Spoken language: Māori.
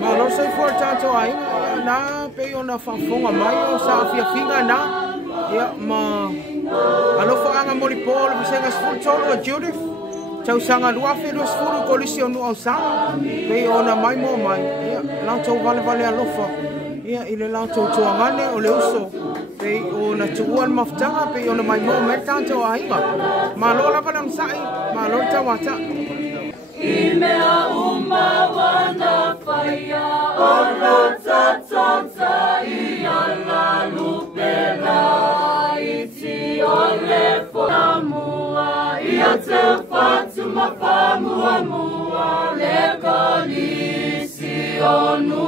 Malo sai for chacho ai na pe ona fanfonga mai o sa fia finga na ya ma alo fa anga moli pol bisenga sful cholo Judith chau sanga dua fe do sful kolisio no sa pe ona mai mo mai ya la chau vale alofa ya ile la chau ngane o le uso pe ona chuan maftanga pe ona mai mo me chacho ai ma lo la pa sai ma lo chawacha Imea wana faya Olo tata iala lupela Iti ole fonamua Ia te fatu mapamua mua Le kolisi onu